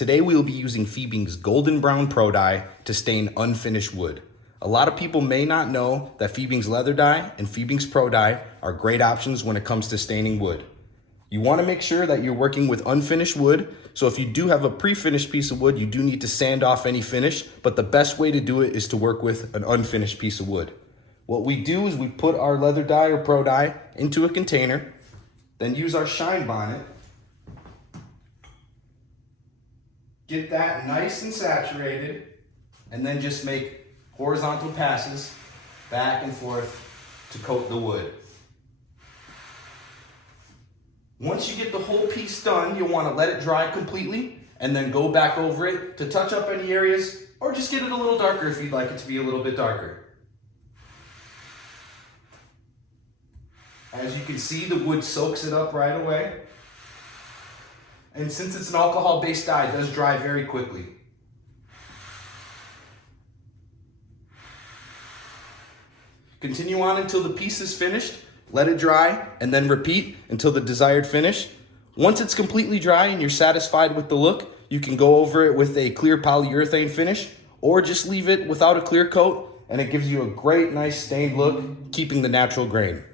Today we will be using Fiebing's Golden Brown Pro Dye to stain unfinished wood. A lot of people may not know that Fiebing's Leather Dye and Fiebing's Pro Dye are great options when it comes to staining wood. You want to make sure that you're working with unfinished wood, so if you do have a pre-finished piece of wood, you do need to sand off any finish, but the best way to do it is to work with an unfinished piece of wood. What we do is we put our Leather Dye or Pro Dye into a container, then use our shine bonnet, get that nice and saturated, and then just make horizontal passes back and forth to coat the wood. Once you get the whole piece done, you'll want to let it dry completely and then go back over it to touch up any areas or just get it a little darker if you'd like it to be a little bit darker. As you can see, the wood soaks it up right away. And since it's an alcohol-based dye, it does dry very quickly. Continue on until the piece is finished. Let it dry, and then repeat until the desired finish. Once it's completely dry and you're satisfied with the look, you can go over it with a clear polyurethane finish, or just leave it without a clear coat, and it gives you a great, nice stained look, keeping the natural grain.